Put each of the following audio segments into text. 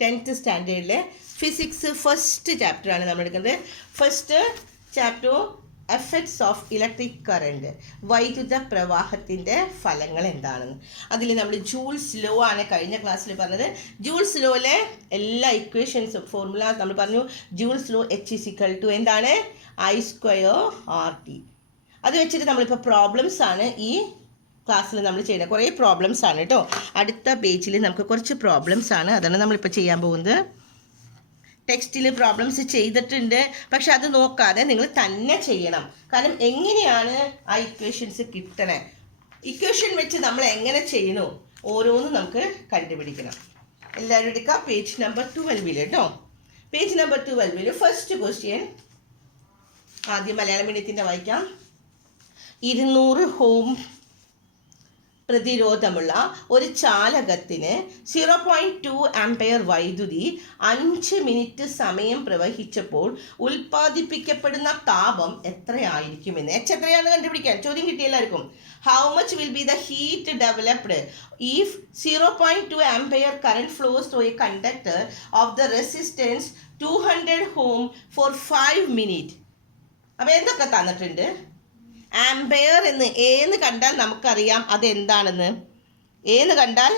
10th സ്റ്റാൻഡേർഡിലെ physics first ചാപ്റ്ററാണ് നമ്മൾ എടുക്കുന്നത്. First chapter effects of electric current, വൈദ്യുത പ്രവാഹത്തിൻ്റെ ഫലങ്ങൾ എന്താണെന്ന്. അതിൽ നമ്മൾ ജൂൾസ് ലോ ആണ് കഴിഞ്ഞ ക്ലാസ്സിൽ പറഞ്ഞത്. ജൂൾസ് ലോയിലെ എല്ലാ ഇക്വേഷൻസും ഫോർമുല നമ്മൾ പറഞ്ഞു. ജൂൾസ് ലോ H എന്താണ്? I²RT. അത് വെച്ചിട്ട് നമ്മളിപ്പോൾ പ്രോബ്ലംസ് ആണ് ഈ ക്ലാസ്സിൽ നമ്മൾ ചെയ്യുന്നത്. കുറേ പ്രോബ്ലംസ് ആണ് കേട്ടോ. അടുത്ത പേജിൽ നമുക്ക് കുറച്ച് പ്രോബ്ലംസ് ആണ്, അതാണ് നമ്മളിപ്പോൾ ചെയ്യാൻ പോകുന്നത്. ടെക്സ്റ്റിൽ പ്രോബ്ലംസ് ചെയ്തിട്ടുണ്ട്, പക്ഷെ അത് നോക്കാതെ നിങ്ങൾ തന്നെ ചെയ്യണം. കാരണം എങ്ങനെയാണ് ആ ഇക്വേഷൻസ് കിട്ടണേ, ഇക്വേഷൻ വെച്ച് നമ്മൾ എങ്ങനെ ചെയ്യണോ ഓരോന്നും നമുക്ക് കണ്ടുപിടിക്കണം. എല്ലാവരും എടുക്കുക പേജ് നമ്പർ 12 കേട്ടോ. പേജ് നമ്പർ 12 ഫസ്റ്റ് ക്വസ്റ്റ്യൻ ആദ്യം മലയാളം മീഡിയത്തിൻ്റെ വായിക്കാം. 200 ഓം പ്രതിരോധമുള്ള ഒരു ചാലകത്തിന് 0.2 ആംപെയർ വൈദ്യുതി 5 മിനിറ്റ് സമയം പ്രവഹിച്ചപ്പോൾ ഉൽപ്പാദിപ്പിക്കപ്പെടുന്ന താപം എത്രയായിരിക്കുമെന്ന്. എത്രയാണെന്ന് കണ്ടുപിടിക്കാൻ ചോദ്യം കിട്ടിയ എല്ലാവർക്കും. How much will be the heat developed if 0.2 ampere current flows through a conductor of the resistance 200 ohm for 5 minute. അപ്പോൾ എന്തൊക്കെ തന്നിട്ടുണ്ട്? ആംപെയർ എന്ന് കണ്ടാൽ നമുക്കറിയാം അതെന്താണെന്ന്. എന്ന് കണ്ടാൽ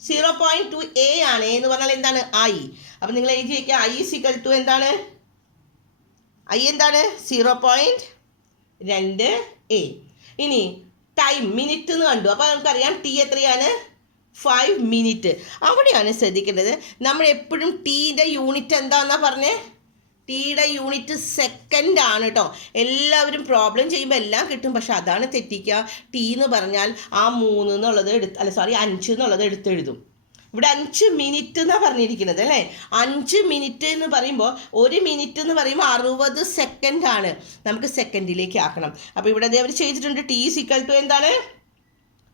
0.2 A ആണ്. എന്ന് പറഞ്ഞാൽ എന്താണ്? I. അപ്പം നിങ്ങൾ എഴുതി വയ്ക്കുക I എന്താണ്? I എന്താണ്? 0.2 A. ഇനി ടൈം മിനിറ്റ് എന്ന് കണ്ടു, അപ്പോൾ നമുക്കറിയാം T എത്രയാണ്? 5 മിനിറ്റ്. അവിടെയാണ് ശ്രദ്ധിക്കേണ്ടത്. നമ്മൾ എപ്പോഴും ടീൻ്റെ യൂണിറ്റ് എന്താണെന്നാണ് പറഞ്ഞേ? ടീയുടെ യൂണിറ്റ് സെക്കൻഡ് ആണ് കേട്ടോ. എല്ലാവരും പ്രോബ്ലം ചെയ്യുമ്പോൾ എല്ലാം കിട്ടും, പക്ഷെ അതാണ് തെറ്റിക്കുക. ടി എന്ന് പറഞ്ഞാൽ ആ 3 എന്നുള്ളത് 5 എന്നുള്ളത് എടുത്തെഴുതും. ഇവിടെ 5 മിനിറ്റ് എന്നാണ് പറഞ്ഞിരിക്കുന്നത് അല്ലേ. 5 മിനിറ്റ് എന്ന് പറയുമ്പോൾ 1 മിനിറ്റ് എന്ന് പറയുമ്പോൾ 60 സെക്കൻഡ് ആണ്. നമുക്ക് സെക്കൻഡിലേക്ക് ആക്കണം. അപ്പോൾ ഇവിടെ അവർ ചെയ്തിട്ടുണ്ട്. T എന്താണ്?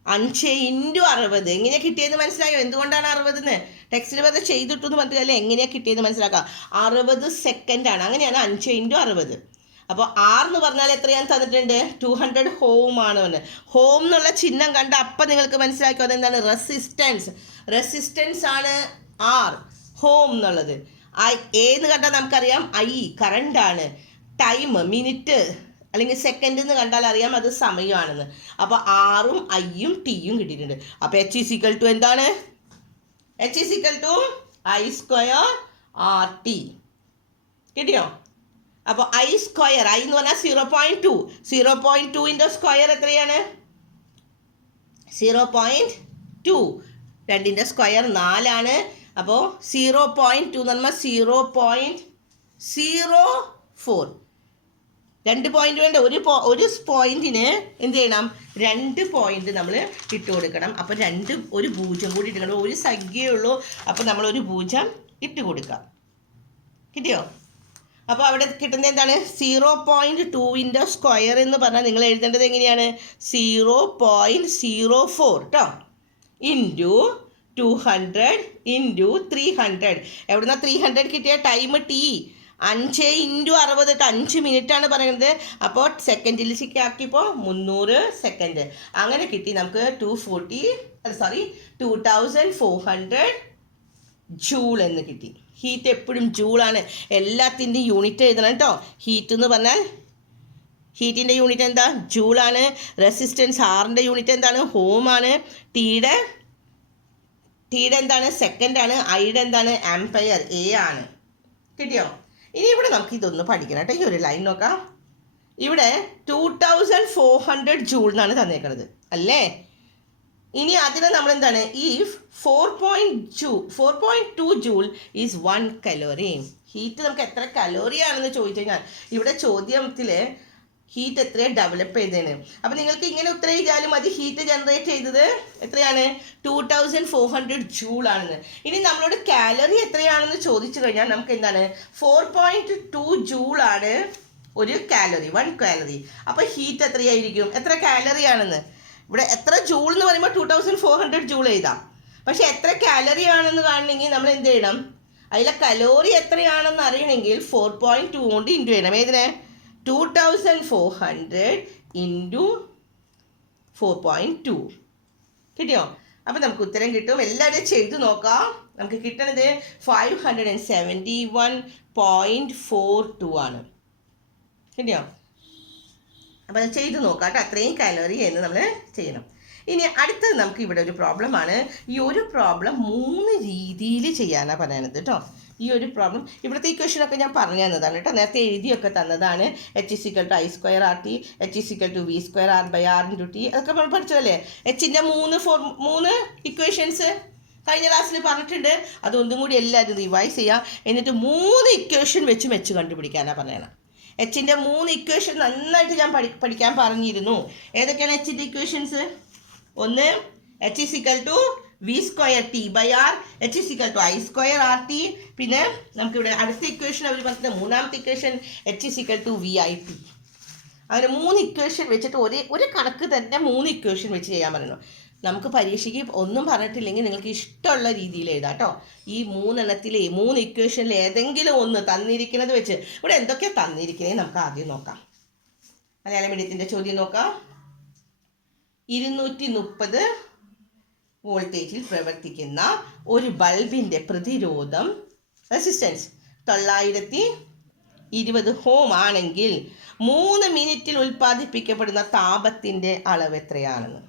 5 × 60. എങ്ങനെയാണ് കിട്ടിയെന്ന് മനസ്സിലായോ? എന്തുകൊണ്ടാണ് 60 എന്ന് ടെക്സ്റ്റിൽ പറഞ്ഞ് ചെയ്തിട്ടു എന്ന് പറഞ്ഞിട്ട് അല്ലേ എങ്ങനെയാണ് കിട്ടിയെന്ന് മനസ്സിലാക്കാം. 60 സെക്കൻഡാണ്. അങ്ങനെയാണ് 5 × 60. അപ്പോൾ R എന്ന് പറഞ്ഞാൽ എത്രയാണ് തന്നിട്ടുണ്ട്? 200 ഓം ആണ് വന്ന്. ഹോം എന്നുള്ള ചിഹ്നം കണ്ട അപ്പം നിങ്ങൾക്ക് മനസ്സിലാക്കും അതെന്താണ്? റെസിസ്റ്റൻസ് ആണ് R. ഹോം എന്നുള്ളത്. എന്ന് കണ്ടാൽ നമുക്കറിയാം I കറണ്ടാണ്. ടൈം മിനിറ്റ് അല്ലെങ്കിൽ സെക്കൻഡ് എന്ന് കണ്ടാൽ അറിയാം അത് സമയമാണെന്ന്. അപ്പോൾ ആറും ഐയും ടിയും കിട്ടിയിട്ടുണ്ട്. അപ്പോൾ H എന്താണ്? H I²RT കിട്ടിയോ? അപ്പോൾ I² I എന്ന് പറഞ്ഞാൽ 0.2. 0.2ൻ്റെ സ്ക്വയർ എത്രയാണ്? 0.2. 2ൻ്റെ സ്ക്വയർ 4 ആണ്. അപ്പോൾ 0.2 എന്ന് പറഞ്ഞാൽ 0.04. 2 പോയിന്റ് വേണ്ട. ഒരു പോയിന്റിന് എന്ത് ചെയ്യണം? 2 പോയിന്റ് നമ്മൾ ഇട്ട് കൊടുക്കണം. അപ്പോൾ ഒരു 0 കൂടി ഇട്ട് കൊടുക്കണം. ഒരു സംഖ്യയേ ഉള്ളൂ, അപ്പോൾ നമ്മൾ ഒരു 0 ഇട്ട് കൊടുക്കാം. കിട്ടിയോ? അപ്പോൾ അവിടെ കിട്ടുന്നത് എന്താണ്? 0.2ൻ്റെ സ്ക്വയർ എന്ന് പറഞ്ഞാൽ നിങ്ങൾ എഴുതേണ്ടത് എങ്ങനെയാണ്? 0.04 കേട്ടോ. Into 200 into 300. എവിടുന്ന 300 കിട്ടിയ? Time T. 5 × 60 5 മിനിറ്റ് ആണ് പറയുന്നത്. അപ്പോൾ സെക്കൻഡിലേക്ക് ആക്കിയപ്പോൾ 300 സെക്കൻഡ്. അങ്ങനെ കിട്ടി നമുക്ക് 2400 ജൂൾ എന്ന് കിട്ടി. ഹീറ്റ് എപ്പോഴും ജൂളാണ്. എല്ലാത്തിൻ്റെയും യൂണിറ്റ് എഴുതണം കേട്ടോ. ഹീറ്റ് എന്ന് പറഞ്ഞാൽ ഹീറ്റിൻ്റെ യൂണിറ്റ് എന്താ? ജൂളാണ്. റെസിസ്റ്റൻസ് ആറിൻ്റെ യൂണിറ്റ് എന്താണ്? ഹോമാണ്. ടീയുടെ എന്താണ്? സെക്കൻഡാണ്. ഐയുടെ എന്താണ്? ആംപെയർ A ആണ്. കിട്ടിയോ? ഇനി ഇവിടെ നമുക്ക് ഇതൊന്ന് പഠിക്കണം കേട്ടോ. ഈ ഒരു ലൈൻ നോക്കാം. ഇവിടെ 2400 ജൂൾ എന്നാണ് തന്നേക്കുന്നത് അല്ലേ. ഇനി അതിനെ നമ്മൾ എന്താണ്? If 4.2 joule is 1 calorie. Heat നമുക്ക് എത്ര കലോറി ആണെന്ന് ചോദിച്ചു കഴിഞ്ഞാൽ ഇവിടെ ചോദ്യത്തിൽ ഹീറ്റ് എത്രയാണ് ഡെവലപ്പ് ചെയ്തതിന്. അപ്പോൾ നിങ്ങൾക്ക് ഇങ്ങനെ ഉത്തരം ചെയ്താലും മതി. ഹീറ്റ് ജനറേറ്റ് ചെയ്തത് എത്രയാണ്? 2400 ജൂൾ ആണെന്ന്. ഇനി നമ്മളോട് കാലറി എത്രയാണെന്ന് ചോദിച്ചു കഴിഞ്ഞാൽ നമുക്ക് എന്താണ്? 4.2 ജൂൾ ആണ് ഒരു കാലറി, 1 കാലറി. അപ്പോൾ ഹീറ്റ് എത്രയായിരിക്കും? എത്ര കാലറി ആണെന്ന് ഇവിടെ എത്ര ജൂൾ എന്ന് പറയുമ്പോൾ 2400 ജൂൾ എഴുതാം. പക്ഷെ എത്ര കാലറി ആണെന്ന് കാണണമെങ്കിൽ നമ്മൾ എന്ത് ചെയ്യണം? അതിലെ കലോറി എത്രയാണെന്ന് അറിയണമെങ്കിൽ 4.2 കൊണ്ട് ഇൻറ്റു ചെയ്യണം. ഏതിനെ? 2400 ഇൻറ്റു 4.2 കിട്ടിയോ? അപ്പോൾ നമുക്ക് ഉത്തരം കിട്ടും. എല്ലാവരും ചെയ്ത് നോക്കാം. നമുക്ക് കിട്ടണത് 571.42 ആണ്. ശരിയോ? അപ്പോൾ അത് ചെയ്ത് നോക്കാം കേട്ടോ. അത്രയും കാലറി എന്ന് നമ്മൾ ചെയ്യണം. ഇനി അടുത്തത് നമുക്ക് ഇവിടെ ഒരു പ്രോബ്ലമാണ്. ഈ ഒരു പ്രോബ്ലം 3 രീതിയിൽ ചെയ്യാനാണ് പറയണത് കേട്ടോ. ഈ ഒരു പ്രോബ്ലം ഇവിടുത്തെ ഇക്വേഷനൊക്കെ ഞാൻ പറഞ്ഞു തന്നതാണ് കേട്ടോ. നേരത്തെ എഴുതിയൊക്കെ തന്നതാണ്. h=i²rt, h=v²r/r×t, അതൊക്കെ നമ്മൾ പഠിച്ചതല്ലേ. എച്ചിൻ്റെ 3 ഇക്വേഷൻസ് കഴിഞ്ഞ ക്ലാസ്സിൽ പറഞ്ഞിട്ടുണ്ട്. അതൊന്നും കൂടി എല്ലാവരും റിവൈസ് ചെയ്യുക. എന്നിട്ട് 3 ഇക്വേഷൻ വെച്ച് കണ്ടുപിടിക്കാനാണ് പറയണം. എച്ചിൻ്റെ 3 ഇക്വേഷൻ നന്നായിട്ട് ഞാൻ പഠിക്കാൻ പറഞ്ഞിരുന്നു. ഏതൊക്കെയാണ് എച്ചിൻ്റെ ഇക്വേഷൻസ്? ഒന്ന് h=v²t/r, h=i²rt. പിന്നെ നമുക്കിവിടെ അടുത്ത ഇക്വേഷൻ അവർ പറഞ്ഞത് മൂന്നാമത്തെ ഇക്വേഷൻ h=vit. അങ്ങനെ 3 ഇക്വേഷൻ വെച്ചിട്ട് ഒരു കണക്ക് തന്നെ 3 ഇക്വേഷൻ വെച്ച് ചെയ്യാൻ പറയണം. നമുക്ക് പരീക്ഷയ്ക്ക് ഒന്നും പറഞ്ഞിട്ടില്ലെങ്കിൽ നിങ്ങൾക്ക് ഇഷ്ടമുള്ള രീതിയിൽ എഴുതാം കേട്ടോ. ഈ 3 എണ്ണത്തിലെ 3 ഇക്വേഷനിൽ ഏതെങ്കിലും ഒന്ന് തന്നിരിക്കുന്നത് വെച്ച് ഇവിടെ എന്തൊക്കെയാണ് തന്നിരിക്കുന്നത് നമുക്ക് ആദ്യം നോക്കാം. മലയാളം മീഡിയത്തിൻ്റെ ചോദ്യം നോക്കാം. 230 വോൾട്ടേജിൽ പ്രവർത്തിക്കുന്ന ഒരു ബൾബിൻ്റെ പ്രതിരോധം റെസിസ്റ്റൻസ് 920 ഓം ആണെങ്കിൽ 3 മിനിറ്റിൽ ഉൽപ്പാദിപ്പിക്കപ്പെടുന്ന താപത്തിൻ്റെ അളവ് എത്രയാണെന്ന്.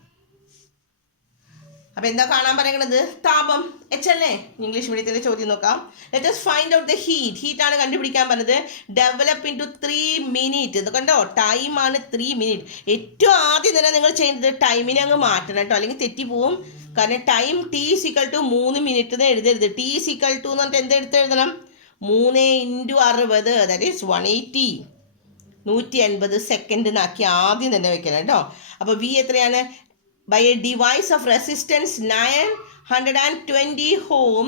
അപ്പോൾ എന്താ കാണാൻ പറയുന്നത്? താപം എച്ച് അല്ലേ? ഇംഗ്ലീഷ് മീഡിയത്തിൻ്റെ ചോദ്യം നോക്കാം. Let us find out the ഹീറ്റാണ് കണ്ടുപിടിക്കാൻ പറഞ്ഞത്. Develop in to 3 minute. ഇത് കണ്ടോ, ടൈമാണ് 3 മിനിറ്റ്. ഏറ്റവും ആദ്യം തന്നെ നിങ്ങൾ ചെയ്യേണ്ടത് ടൈമിനെ അങ്ങ് മാറ്റണം കേട്ടോ, അല്ലെങ്കിൽ തെറ്റിപ്പോവും. കാരണം ടൈം t=3 മിനിറ്റ് എന്ന് എഴുതരുത്. t= എന്ന് പറഞ്ഞിട്ട് എന്തെടുത്തെഴുതണം? 3 × 60, ദാറ്റ് ഈസ് 180, 180 സെക്കൻഡ് എന്നാക്കി ആദ്യം തന്നെ വെക്കണം കേട്ടോ. അപ്പോൾ v എത്രയാണ്? By a device of resistance 920 ohm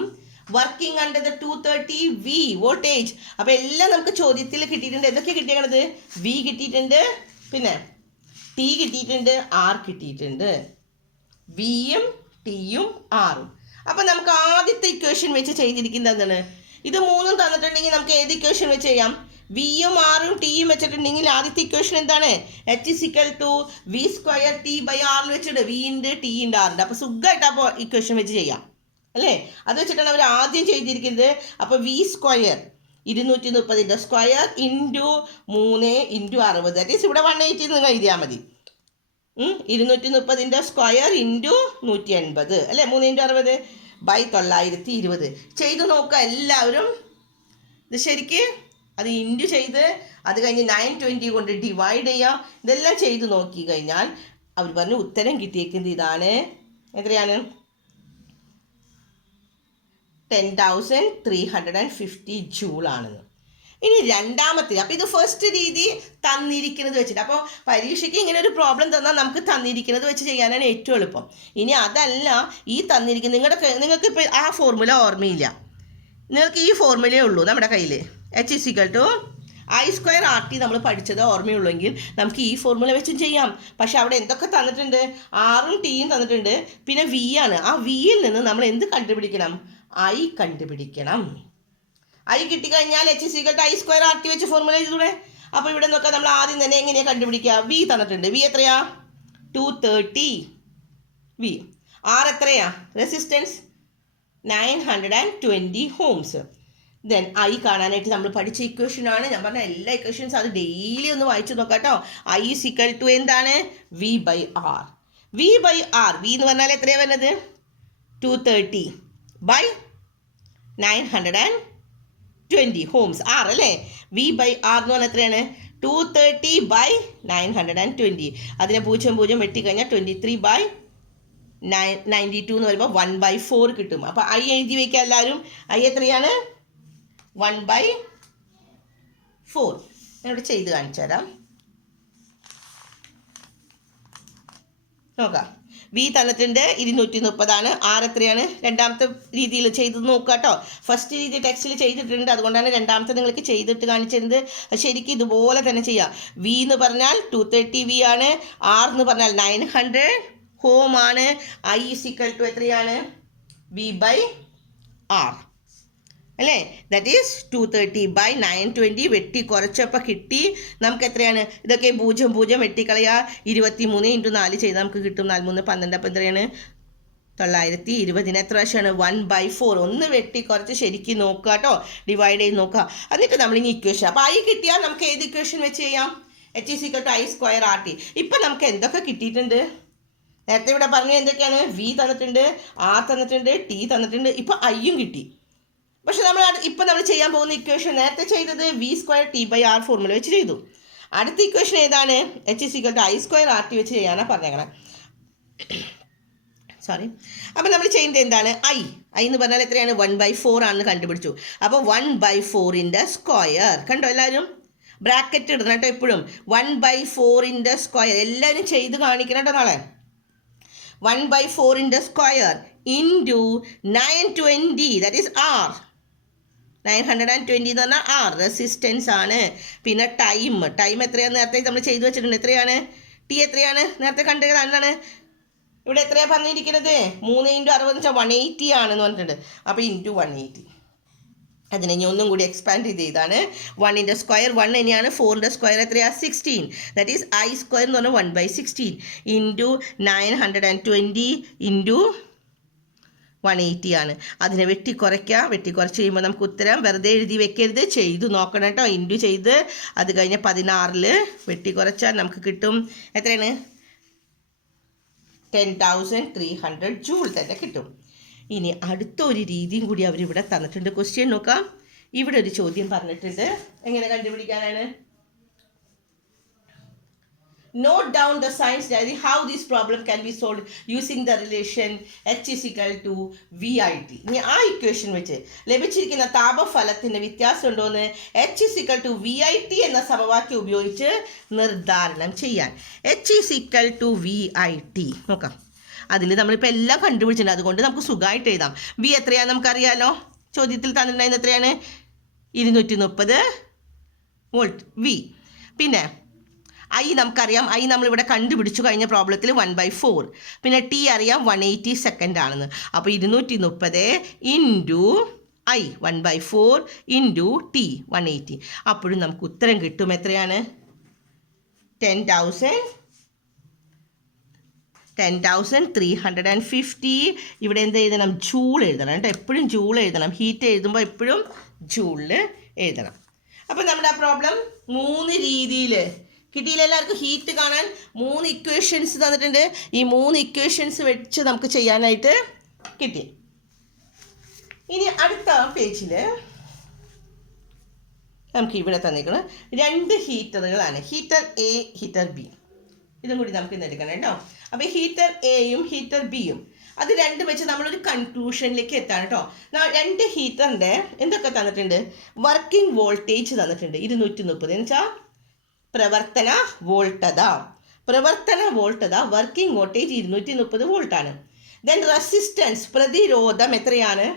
working under the 230 V voltage. അപ്പോൾ എല്ലാം നമുക്ക് ചോദ്യത്തിൽ കിട്ടിയിട്ടുണ്ട്. എന്തൊക്കെ കിട്ടിയത്? V കിട്ടിയിട്ടുണ്ട്, പിന്നെ T കിട്ടിയിട്ടുണ്ട്, R കിട്ടിയിട്ടുണ്ട്. Vയും Tയും Rഉം. അപ്പോൾ നമുക്ക് ആദ്യത്തെ ഇക്വേഷൻ വെച്ച് ചെയ്തിരിക്കുന്നത് എന്താണ്? ഇത് 3 തന്നിട്ടുണ്ടെങ്കിൽ നമുക്ക് ഏത് ഇക്വേഷൻ വെച്ച് ചെയ്യാം? വിയും ആറും ടിയും വെച്ചിട്ടുണ്ടെങ്കിൽ ആദ്യത്തെ ഇക്വേഷൻ എന്താണ്? h=v²t/r വെച്ചിട്ട് v ഉണ്ട്, t ഉണ്ട്, r ഉണ്ട്. അപ്പോൾ സുഖമായിട്ട് അപ്പോൾ ഇക്വേഷൻ വെച്ച് ചെയ്യാം അല്ലേ? അത് വെച്ചിട്ടാണ് അവർ ആദ്യം ചെയ്തിരിക്കുന്നത്. അപ്പോൾ v², 230ൻ്റെ സ്ക്വയർ ഇൻറ്റു 3 × 60, ദാറ്റ് ഈസ് ഇവിടെ 180 നിങ്ങൾ എഴുതിയാൽ മതി. 230ൻ്റെ സ്ക്വയർ ഇൻറ്റു 180 അല്ലേ? 3 × 60/920 ചെയ്ത് നോക്കുക എല്ലാവരും. ഇത് ശരിക്ക് അത് ഇൻറ്റു ചെയ്ത് അത് കഴിഞ്ഞ് 920 കൊണ്ട് ഡിവൈഡ് ചെയ്യാം. ഇതെല്ലാം ചെയ്ത് നോക്കി കഴിഞ്ഞാൽ അവർ പറഞ്ഞു ഉത്തരം കിട്ടിയേക്കുന്നത് ഇതാണ്. എത്രയാണ്? 10,350 ജൂളാണെന്ന്. ഇനി രണ്ടാമത്തെ, അപ്പോൾ ഇത് ഫസ്റ്റ് രീതി തന്നിരിക്കുന്നത് വെച്ചിട്ട്. അപ്പോൾ പരീക്ഷയ്ക്ക് ഇങ്ങനെ ഒരു പ്രോബ്ലം തന്നാൽ നമുക്ക് തന്നിരിക്കുന്നത് വെച്ച് ചെയ്യാനാണ് ഏറ്റവും എളുപ്പം. ഇനി അതല്ല, ഈ തന്നിരിക്കുന്ന നിങ്ങൾക്ക് ഇപ്പോൾ ആ ഫോർമുല ഓർമ്മയില്ല, നിങ്ങൾക്ക് ഈ ഫോർമുലയേ ഉള്ളൂ നമ്മുടെ കയ്യിൽ. h=i²rt നമ്മൾ പഠിച്ചത് ഓർമ്മയുള്ളെങ്കിൽ നമുക്ക് ഈ ഫോർമുല വെച്ചും ചെയ്യാം. പക്ഷെ അവിടെ എന്തൊക്കെ തന്നിട്ടുണ്ട്? ആറും ടിയും തന്നിട്ടുണ്ട്, പിന്നെ വി ആണ്. ആ വിയിൽ നിന്ന് നമ്മൾ എന്ത് കണ്ടുപിടിക്കണം? ഐ കണ്ടുപിടിക്കണം. ഐ കിട്ടിക്കഴിഞ്ഞാൽ h=i²rt വെച്ച് ഫോർമുല ചെയ്തൂടെ? അപ്പോൾ ഇവിടെ നോക്കാം, നമ്മൾ ആദ്യം തന്നെ എങ്ങനെയാണ് കണ്ടുപിടിക്കുക? വി തന്നിട്ടുണ്ട്. വി എത്രയാ? 230 വി. ആർ എത്രയാ? Resistance 920 ohms. ദെൻ ഐ കാണാനായിട്ട് നമ്മൾ പഠിച്ച ഇക്വേഷനാണ്. ഞാൻ പറഞ്ഞ എല്ലാ ഇക്വേഷൻസും അത് ഡെയിലി ഒന്ന് വായിച്ചു നോക്കാം കേട്ടോ. ഐ = എന്താണ്? v/r. v/r, വി എന്ന് പറഞ്ഞാൽ എത്രയാണ് വരുന്നത്? 230/920 ഓംസ്. ആർ അല്ലേ? v/r എന്ന് പറഞ്ഞാൽ എത്രയാണ്? 230/920. അതിനെ 0 വെട്ടിക്കഴിഞ്ഞാൽ 23/92 എന്ന് പറയുമ്പോൾ 1/4 കിട്ടും. അപ്പോൾ ഐ എഴുതി വയ്ക്കുക എല്ലാവരും. ഐ എത്രയാണ്? 1/4. ഞാനിവിടെ ചെയ്ത് കാണിച്ചു തരാം. നോക്കാം. വി തന്നിട്ടുണ്ട് 230 ആർ എത്രയാണ്? രണ്ടാമത്തെ രീതിയിൽ ചെയ്ത് നോക്കുക കേട്ടോ. ഫസ്റ്റ് രീതി ടെക്സ്റ്റിൽ ചെയ്തിട്ടുണ്ട്, അതുകൊണ്ടാണ് രണ്ടാമത്തെ നിങ്ങൾക്ക് ചെയ്തിട്ട് കാണിച്ചിരുന്നത്. ശരിക്കും ഇതുപോലെ തന്നെ ചെയ്യാം. വി എന്ന് പറഞ്ഞാൽ 230 വി ആണ്. ആർ എന്ന് പറഞ്ഞാൽ 900 ഓം ആണ്. ഐ = എത്രയാണ്? v/r അല്ലേ? That is 230/920. വെട്ടി കുറച്ചപ്പോൾ കിട്ടി നമുക്ക് എത്രയാണ്? ഇതൊക്കെ 0 വെട്ടിക്കളയുക. 23 × 4 ചെയ്താൽ നമുക്ക് കിട്ടും 4×3 = 12. അപ്പോൾ എത്രയാണ്? 920 എത്ര പ്രാവശ്യമാണ് 1/4. ഒന്ന് വെട്ടി കുറച്ച് ശരിക്കും നോക്കുക കേട്ടോ, ഡിവൈഡ് ചെയ്ത് നോക്കുക. എന്നിട്ട് നമ്മളിനി ഇക്വേഷൻ, അപ്പോൾ ഐ കിട്ടിയാൽ നമുക്ക് ഏത് ഇക്വേഷൻ വെച്ച് ചെയ്യാം? h = I² RT. ഇപ്പം നമുക്ക് എന്തൊക്കെ കിട്ടിയിട്ടുണ്ട്? നേരത്തെ ഇവിടെ പറഞ്ഞത് എന്തൊക്കെയാണ്? V തന്നിട്ടുണ്ട്, R തന്നിട്ടുണ്ട്, T തന്നിട്ടുണ്ട്, ഇപ്പം ഐയും കിട്ടി. പക്ഷെ ഇപ്പം നമ്മൾ ചെയ്യാൻ പോകുന്ന ഇക്വേഷൻ നേരത്തെ ചെയ്തത് V² T/R ഫോർമുല വെച്ച് ചെയ്തു. അടുത്ത ഇക്വേഷൻ ഏതാണ്? h = I² RT വെച്ച് ചെയ്യാനാണ് പറഞ്ഞേക്കണം. സോറി. അപ്പം നമ്മൾ ചെയ്യുന്നത് എന്താണ്? ഐ എന്ന് പറഞ്ഞാൽ എത്രയാണ്? 1/4 ആണെന്ന് കണ്ടുപിടിച്ചു. അപ്പോൾ 1/4 കണ്ടോ എല്ലാവരും? ബ്രാക്കറ്റ് ഇടണം കേട്ടോ എപ്പോഴും. 1/4 എല്ലാവരും ചെയ്ത് കാണിക്കണം കേട്ടോ നാളെ. 1/4 ഇൻറ്റു 920, ദാറ്റ് ഈസ് R. 920 എന്ന് പറഞ്ഞാൽ R റെസിസ്റ്റൻസ് ആണ്. പിന്നെ ടൈം എത്രയാണ്? നേരത്തെ നമ്മൾ ചെയ്തു വെച്ചിട്ടുണ്ട്. എത്രയാണ്? T എത്രയാണ്? നേരത്തെ കണ്ടത് എന്താണ്? ഇവിടെ എത്രയാണ് പറഞ്ഞിരിക്കുന്നത്? 3 × 60 വെച്ചാൽ 180 ആണെന്ന് പറഞ്ഞിട്ടുണ്ട്. അപ്പോൾ ഇൻറ്റു 180. അതിനെ ഇനി ഒന്നും കൂടി എക്സ്പാൻഡ് ചെയ്താണ്. 1 × സ്ക്വയർ 1 തന്നെയാണ്. 4 × സ്ക്വയർ എത്രയാണ്? 16. ദാറ്റ് ഈസ് I² എന്ന് പറഞ്ഞാൽ 1/16 ഇൻറ്റു 920 ഇൻറ്റു 180 ആണ്. അതിനെ വെട്ടിക്കുറയ്ക്കുക. വെട്ടിക്കുറച്ച് കഴിയുമ്പോൾ നമുക്ക് ഉത്തരം വെറുതെ എഴുതി വെക്കരുത്, ചെയ്തു നോക്കണം കേട്ടോ. ഇൻറ്റു ചെയ്ത് അത് കഴിഞ്ഞ് 16 വെട്ടിക്കുറച്ചാൽ നമുക്ക് കിട്ടും എത്രയാണ്? 10,300 ജൂൾ തന്നെ കിട്ടും. ഇനി അടുത്തൊരു രീതിയും കൂടി അവരിവിടെ തന്നിട്ടുണ്ട്. ക്വസ്റ്റ്യൻ നോക്കാം. ഇവിടെ ഒരു ചോദ്യം പറഞ്ഞിട്ടുണ്ട്. എങ്ങനെ കണ്ടുപിടിക്കാനാണ്? Note down the science diary how this problem can be solved using the relation H = VIT. ഇനി ആ ഇക്വേഷൻ വെച്ച് ലഭിച്ചിരിക്കുന്ന താപഫലത്തിന് വ്യത്യാസം ഉണ്ടോയെന്ന് H = VIT എന്ന സമവാക്യം ഉപയോഗിച്ച് നിർദ്ധാരണം ചെയ്യാൻ. H = VIT നോക്കാം. അതിൽ നമ്മളിപ്പോൾ എല്ലാം കണ്ടുപിടിച്ചിട്ടുണ്ട്. അതുകൊണ്ട് നമുക്ക് സുഖമായിട്ട് എഴുതാം. V എത്രയാണെന്ന് നമുക്കറിയാമല്ലോ. ചോദ്യത്തിൽ തന്നിട്ടുണ്ടായിരുന്നത് എത്രയാണ്? 230 വോൾട്ട് V. പിന്നെ ഐ നമുക്കറിയാം. ഐ നമ്മളിവിടെ കണ്ടുപിടിച്ചു കഴിഞ്ഞ പ്രോബ്ലത്തിൽ 1/4. പിന്നെ T അറിയാം 180 സെക്കൻഡ് ആണെന്ന്. അപ്പോൾ 230 ഇൻറ്റു ഐ 1/4 ഇൻറ്റു T 180. അപ്പോഴും നമുക്ക് ഉത്തരം കിട്ടും. എത്രയാണ്? 10,350. ഇവിടെ എന്ത് എഴുതണം? ജൂൾ എഴുതണം കേട്ടോ. എപ്പോഴും ജൂൾ എഴുതണം. ഹീറ്റ് എഴുതുമ്പോൾ എപ്പോഴും ജൂളിൽ എഴുതണം. അപ്പോൾ നമ്മുടെ ആ പ്രോബ്ലം 3 രീതിയിൽ കിട്ടിയില്ല. എല്ലാവർക്കും ഹീറ്റ് കാണാൻ 3 ഇക്വേഷൻസ് തന്നിട്ടുണ്ട്. ഈ 3 ഇക്വേഷൻസ് വെച്ച് നമുക്ക് ചെയ്യാനായിട്ട് കിട്ടി. ഇനി അടുത്ത പേജിൽ നമുക്ക് ഇവിടെ തന്നിരിക്കണം 2 ഹീറ്ററുകളാണ്. Heater A, heater B. ഇതും കൂടി നമുക്ക് ഇന്ന് എടുക്കണം കേട്ടോ. അപ്പോൾ ഹീറ്റർ എയും ഹീറ്റർ ബിയും അത് രണ്ടും വെച്ച് നമ്മളൊരു കൺക്ലൂഷനിലേക്ക് എത്താണ് കേട്ടോ. 2 ഹീറ്ററിൻ്റെ എന്തൊക്കെ തന്നിട്ടുണ്ട്? വർക്കിംഗ് വോൾട്ടേജ് തന്നിട്ടുണ്ട് 230 എന്ന് വെച്ചാൽ പ്രവർത്തന വോൾട്ടത വർക്കിംഗ് വോൾട്ടേജ് 230 വോൾട്ടാണ്. ദെൻ റെസിസ്റ്റൻസ് പ്രതിരോധം എത്രയാണ്?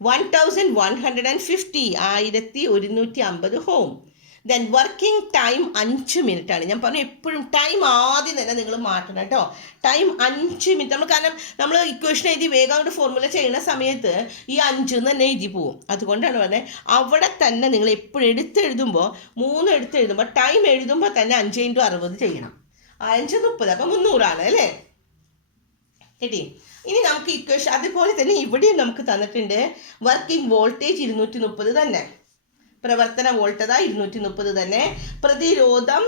1150 1150 ഹോം. ദെൻ വർക്കിംഗ് ടൈം 5 മിനിറ്റാണ്. ഞാൻ പറഞ്ഞു എപ്പോഴും ടൈം ആദ്യം തന്നെ നിങ്ങൾ മാറ്റണം കേട്ടോ. Time 5 minute. കാരണം നമ്മൾ ഇക്വേഷൻ എഴുതി വേഗം കൊണ്ട് ഫോർമുല ചെയ്യുന്ന സമയത്ത് ഈ 5 തന്നെ എഴുതി പോവും. അതുകൊണ്ടാണ് പറഞ്ഞത് അവിടെ തന്നെ നിങ്ങൾ എപ്പോഴും എഴുതുമ്പോൾ 3 എഴുതുമ്പോൾ ടൈം എഴുതുമ്പോൾ തന്നെ 5 × 60 ചെയ്യണം. 530 അപ്പം 300 ആണ് അല്ലേ? കേട്ടി? ഇനി നമുക്ക് ഇക്വേഷൻ അതുപോലെ തന്നെ ഇവിടെയും നമുക്ക് തന്നിട്ടുണ്ട് വർക്കിംഗ് വോൾട്ടേജ് 230 തന്നെ, പ്രവർത്തന വോൾട്ടത 230 തന്നെ, പ്രതിരോധം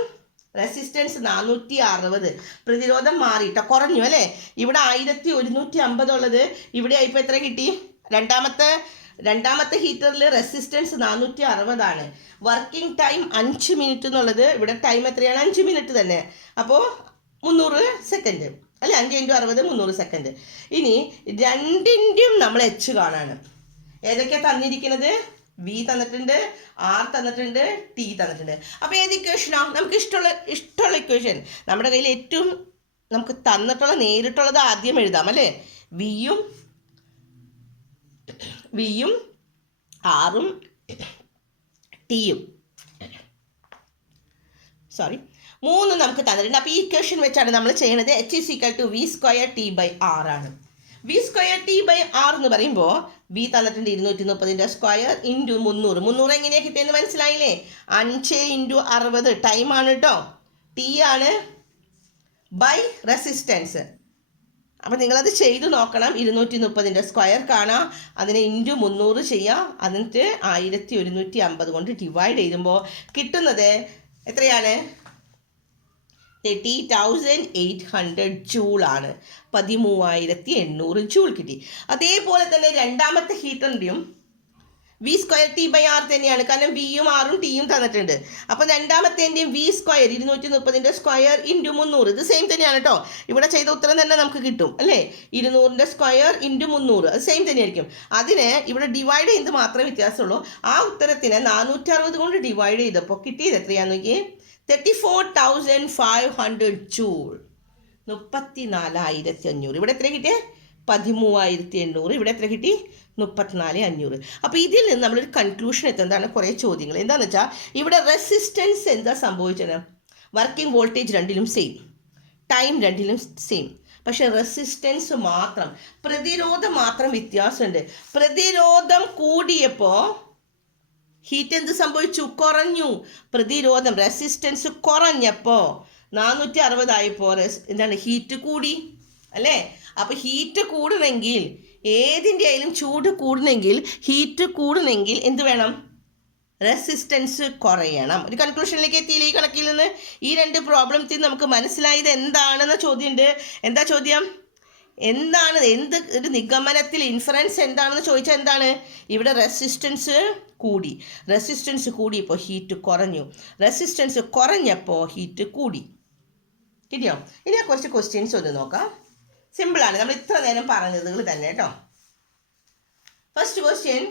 റെസിസ്റ്റൻസ് 460. പ്രതിരോധം മാറിയിട്ടോ, കുറഞ്ഞു അല്ലേ? ഇവിടെ 1150 ഉള്ളത് ഇവിടെ ഇപ്പോൾ എത്ര കിട്ടി? രണ്ടാമത്തെ ഹീറ്ററിൽ റെസിസ്റ്റൻസ് 460 ആണ്. വർക്കിംഗ് ടൈം 5 മിനിറ്റ് എന്നുള്ളത് ഇവിടെ ടൈം എത്രയാണ്? 5 മിനിറ്റ് തന്നെ. അപ്പോൾ 300 സെക്കൻഡ് അല്ലേ? 5 × 60 300 സെക്കൻഡ്. ഇനി രണ്ടിൻ്റെയും നമ്മൾ H കാണാണ്. ഏതൊക്കെയാണ് തന്നിരിക്കുന്നത്? V തന്നിട്ടുണ്ട്, R തന്നിട്ടുണ്ട്, T തന്നിട്ടുണ്ട്. അപ്പോൾ ഏത് ഇക്വേഷനാണ് നമുക്ക് ഇഷ്ടമുള്ള ഇക്വേഷൻ? നമ്മുടെ കയ്യിൽ ഏറ്റവും നമുക്ക് തന്നിട്ടുള്ള നേരിട്ടുള്ളത് ആദ്യം എഴുതാം അല്ലേ? വിയും ആറും ടിയും 3 നമുക്ക് തന്നിട്ടുണ്ട്. അപ്പോൾ ഈ ഇക്വേഷൻ വെച്ചാണ് നമ്മൾ ചെയ്യുന്നത്. H = V² T/R ആണ്. V² T/R എന്ന് പറയുമ്പോൾ V തന്നിട്ടുണ്ട് 230 സ്ക്വയർ ഇൻറ്റു 300 എങ്ങനെയാണ് കിട്ടിയെന്ന് മനസ്സിലായില്ലേ? 5 × 60 ടൈമാണ് കേട്ടോ. T ആണ് ബൈ റെസിസ്റ്റൻസ് അപ്പം നിങ്ങളത് ചെയ്ത് നോക്കണം. 230 സ്ക്വയർ കാണാം, അതിനെ ഇൻറ്റു 300 ചെയ്യുക, എന്നിട്ട് 1150 കൊണ്ട് ഡിവൈഡ് ചെയ്യുമ്പോൾ കിട്ടുന്നത് എത്രയാണ്? 30,800 ജൂളാണ്. 13,800 ജൂൾ കിട്ടി. അതേപോലെ തന്നെ രണ്ടാമത്തെ ഹീറ്ററിൻ്റെയും V square T by R തന്നെയാണ്, കാരണം വിയും ആറും ടിയും തന്നിട്ടുണ്ട്. അപ്പം രണ്ടാമത്തേൻ്റെയും വി സ്ക്വയർ 230 സ്ക്വയർ ഇൻറ്റു 300 ഇത് സെയിം തന്നെയാണ് കേട്ടോ. ഇവിടെ ചെയ്ത ഉത്തരം തന്നെ നമുക്ക് കിട്ടും അല്ലേ? 200 സ്ക്വയർ ഇൻറ്റു 300 അത് സെയിം തന്നെയായിരിക്കും. അതിന് ഇവിടെ ഡിവൈഡ് ചെയ്യുന്നത് മാത്രമേ വ്യത്യാസമുള്ളൂ. ആ ഉത്തരത്തിനെ 460 കൊണ്ട് ഡിവൈഡ് ചെയ്തപ്പോൾ കിട്ടിയത് എത്രയാണെന്ന് നോക്കിയേ? 34,500 ജൂൾ. 34,500. ഇവിടെ എത്ര കിട്ടിയേ? 13,800. ഇവിടെ എത്ര കിട്ടി? 34,500. അപ്പോൾ ഇതിൽ നിന്ന് നമ്മളൊരു കൺക്ലൂഷൻ എത്തുന്നതാണ് കുറേ ചോദ്യങ്ങൾ. എന്താണെന്ന് വെച്ചാൽ ഇവിടെ റെസിസ്റ്റൻസ് എന്താ സംഭവിച്ചത്? വർക്കിംഗ് വോൾട്ടേജ് രണ്ടിലും സെയിം, ടൈം രണ്ടിലും സെയിം, പക്ഷെ റെസിസ്റ്റൻസ് മാത്രം, പ്രതിരോധം മാത്രം വ്യത്യാസമുണ്ട്. പ്രതിരോധം കൂടിയപ്പോൾ ഹീറ്റ് എന്ത് സംഭവിച്ചു? കുറഞ്ഞു. പ്രതിരോധം റെസിസ്റ്റൻസ് കുറഞ്ഞപ്പോൾ 460 ആയപ്പോൾ എന്താണ്? ഹീറ്റ് കൂടി അല്ലേ? അപ്പോൾ ഹീറ്റ് കൂടണമെങ്കിൽ, ഏതിൻ്റെ ആയാലും ചൂട് കൂടണമെങ്കിൽ, ഹീറ്റ് കൂടണമെങ്കിൽ എന്ത് വേണം? റെസിസ്റ്റൻസ് കുറയണം. ഒരു കൺക്ലൂഷനിലേക്ക് എത്തിയില്ല ഈ കണക്കിൽ നിന്ന്. ഈ രണ്ട് പ്രോബ്ലത്തിൽ നമുക്ക് മനസ്സിലായത് എന്താണെന്ന ചോദ്യമുണ്ട്. എന്താ ചോദ്യം? എന്താണ് ഒരു നിഗമനത്തിൽ ഇൻഫറൻസ് എന്താണെന്ന് ചോദിച്ചാൽ എന്താണ്? ഇവിടെ റെസിസ്റ്റൻസ് കൂടി, റെസിസ്റ്റൻസ് കൂടിയപ്പോൾ ഹീറ്റ് കുറഞ്ഞു, റെസിസ്റ്റൻസ് കുറഞ്ഞപ്പോൾ ഹീറ്റ് കൂടി. കിട്ടിയോ? ഇനി കുറച്ച് ക്വസ്റ്റ്യൻസ് ഒന്ന് നോക്കാം. സിമ്പിളാണ്, നമ്മൾ ഇത്ര നേരം പറഞ്ഞതുകൾ തന്നെ കേട്ടോ. ഫസ്റ്റ് ക്വസ്റ്റ്യൻ,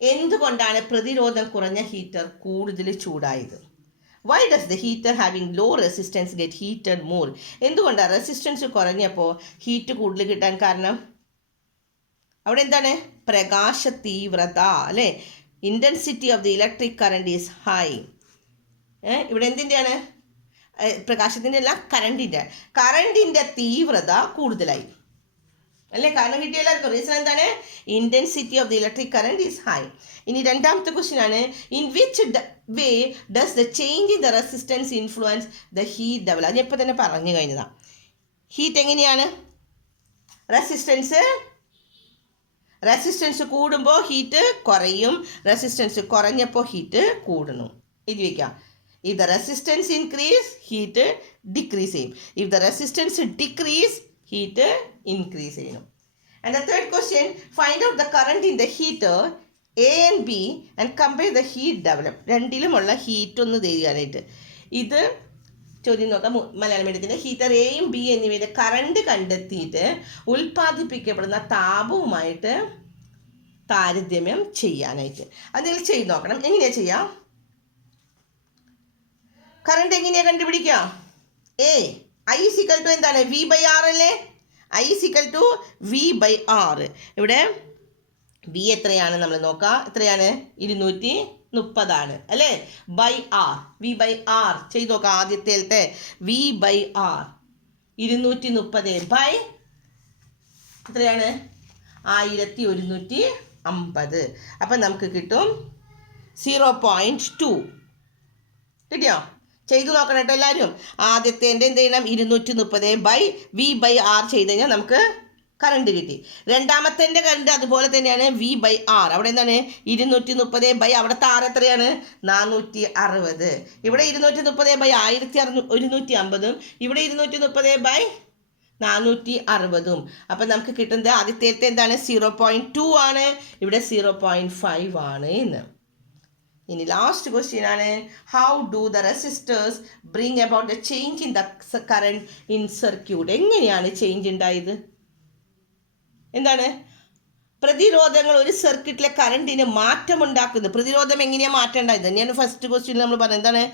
എന്തുകൊണ്ടാണ് പ്രതിരോധം കുറഞ്ഞ ഹീറ്റർ കൂടുതൽ ചൂടായത്? Why does the heater having low resistance get heated more? എന്തുകൊണ്ടാണ് റെസിസ്റ്റൻസ് കുറഞ്ഞപ്പോൾ ഹീറ്റ് കൂടുതൽ കിട്ടാൻ കാരണം? അവിടെ എന്താണ്? പ്രകാശ തീവ്രത അല്ലേ? Intensity of the electric current is high. ഇവിടെ എന്തിൻ്റെയാണ്? പ്രകാശത്തിൻ്റെ അല്ല, കറണ്ടിൻ്റെ തീവ്രത കൂടുതലായി അല്ലേ? കാരണം കിട്ടിയ എല്ലാവർക്കും റീസൺ എന്താണ്? Intensity of the electric current is high. ഇനി രണ്ടാമത്തെ ക്വസ്റ്റ്യൻ ആണ്, in which way does the change in the resistance influence the heat develop? ഞാൻ ഇപ്പോൾ തന്നെ പറഞ്ഞു കഴിഞ്ഞതാണ്. ഹീറ്റ് എങ്ങനെയാണ്? റെസിസ്റ്റൻസ് കൂടുമ്പോൾ ഹീറ്റ് കുറയും, റെസിസ്റ്റൻസ് കുറഞ്ഞപ്പോൾ ഹീറ്റ് കൂടുന്നു. ഇത് വയ്ക്കാം. If the resistance increase, heat decrease ചെയ്യും. If the resistance decrease, heat increase ചെയ്യും. And the third question, find out the current in the heater A and B and compare the heat developed. രണ്ടിലുമുള്ള heat ഒന്ന് തരികയാനായിട്ട്. ഇത് ചോദ്യം നോക്കാം. മലയാളം മീഡിയത്തിൻ്റെ heater എയും ബി എന്നിവയുടെ കറണ്ട് കണ്ടെത്തിയിട്ട് ഉൽപ്പാദിപ്പിക്കപ്പെടുന്ന താപവുമായിട്ട് താരതമ്യം ചെയ്യാനായിട്ട്. അത് നിങ്ങൾ ചെയ്ത് നോക്കണം. എങ്ങനെയാണ് ചെയ്യാം? കറണ്ട് എങ്ങനെയാണ് കണ്ടുപിടിക്കുക? I = എന്താണ്? V by R അല്ലേ? I = V by R. ഇവിടെ V എത്രയാണ് നമ്മൾ നോക്കാം. എത്രയാണ്? 230 അല്ലേ? By R. V by R ചെയ്ത് നോക്കാം. ആദ്യത്തെ V by R 230 ബൈ എത്രയാണ്? 1150. അപ്പം നമുക്ക് കിട്ടും 0.2. കിട്ടിയോ? ചെയ്തു നോക്കണം കേട്ടോ എല്ലാവരും. ആദ്യത്തെ എന്ത് ചെയ്യണം? 230 ബൈ V by R ചെയ്ത് കഴിഞ്ഞാൽ നമുക്ക് കറണ്ട് കിട്ടി. രണ്ടാമത്തെ കറണ്ട് അതുപോലെ തന്നെയാണ് V by R. അവിടെ എന്താണ്? 230 ബൈ അവിടുത്തെ R എത്രയാണ്? 460. ഇവിടെ 230 ബൈ 1150, ഇവിടെ 230 ബൈ 460. അപ്പം നമുക്ക് കിട്ടുന്നത് ആദ്യത്തെ എന്താണ്? 0.2 ആണ്, ഇവിടെ 0.5 ആണ് എന്ന്. ഇനി ലാസ്റ്റ് ക്വസ്റ്റ്യൻ ആണ്, how do the resistors bring about the change in the current in circuit? എങ്ങനെയാണ് ചേഞ്ച് ഉണ്ടായത്? എന്താണ്? പ്രതിരോധങ്ങൾ ഒരു സർക്യൂട്ടിലെ കറണ്ടിന് മാറ്റമുണ്ടാക്കുന്നത്. പ്രതിരോധം എങ്ങനെയാണ് മാറ്റം ഉണ്ടായത് തന്നെയാണ് ഫസ്റ്റ് ക്വസ്റ്റ്യനിൽ നമ്മൾ പറയുന്നത്. എന്താണ്?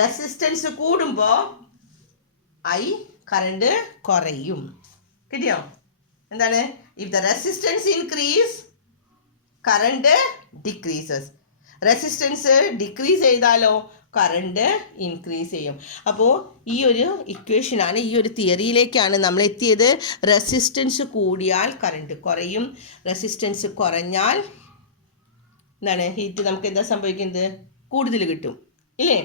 റെസിസ്റ്റൻസ് കൂടുമ്പോൾ കറണ്ട് കുറയും. കിട്ടിയോ? എന്താണ്? If the resistance increase, current decreases. Resistance decrease ചെയ്താലോ കറണ്ട് ഇൻക്രീസ് ചെയ്യും. അപ്പോൾ ഈ ഒരു ഇക്വേഷനാണ്, ഈ ഒരു തിയറിയിലേക്കാണ് നമ്മൾ എത്തിയത്. റെസിസ്റ്റൻസ് കൂടിയാൽ കറണ്ട് കുറയും, റെസിസ്റ്റൻസ് കുറഞ്ഞാൽ എന്താണ്? ഹീറ്റ് നമുക്ക് എന്താ സംഭവിക്കുന്നത്? കൂടുതൽ കിട്ടും ഇല്ലേ?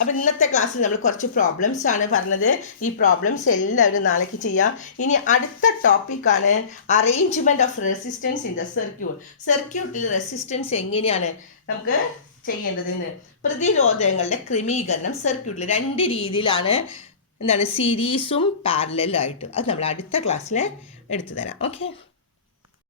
അപ്പം ഇന്നത്തെ ക്ലാസ്സിൽ നമ്മൾ കുറച്ച് പ്രോബ്ലംസ് ആണ് പറഞ്ഞത്. ഈ പ്രോബ്ലംസ് എല്ലാവരും നാളേക്ക് ചെയ്യാം. ഇനി അടുത്ത ടോപ്പിക്കാണ് arrangement of resistance in the circuit. സർക്യൂട്ടിൽ റെസിസ്റ്റൻസ് എങ്ങനെയാണ് നമുക്ക് ചെയ്യേണ്ടതെന്ന്. പ്രതിരോധങ്ങളുടെ ക്രമീകരണം സർക്യൂട്ടിൽ 2 രീതിയിലാണ്, എന്താണ്, സീരീസും പാരലലും ആയിട്ട്. അത് നമ്മൾ അടുത്ത ക്ലാസ്സിൽ എടുത്തു തരാം. ഓക്കെ.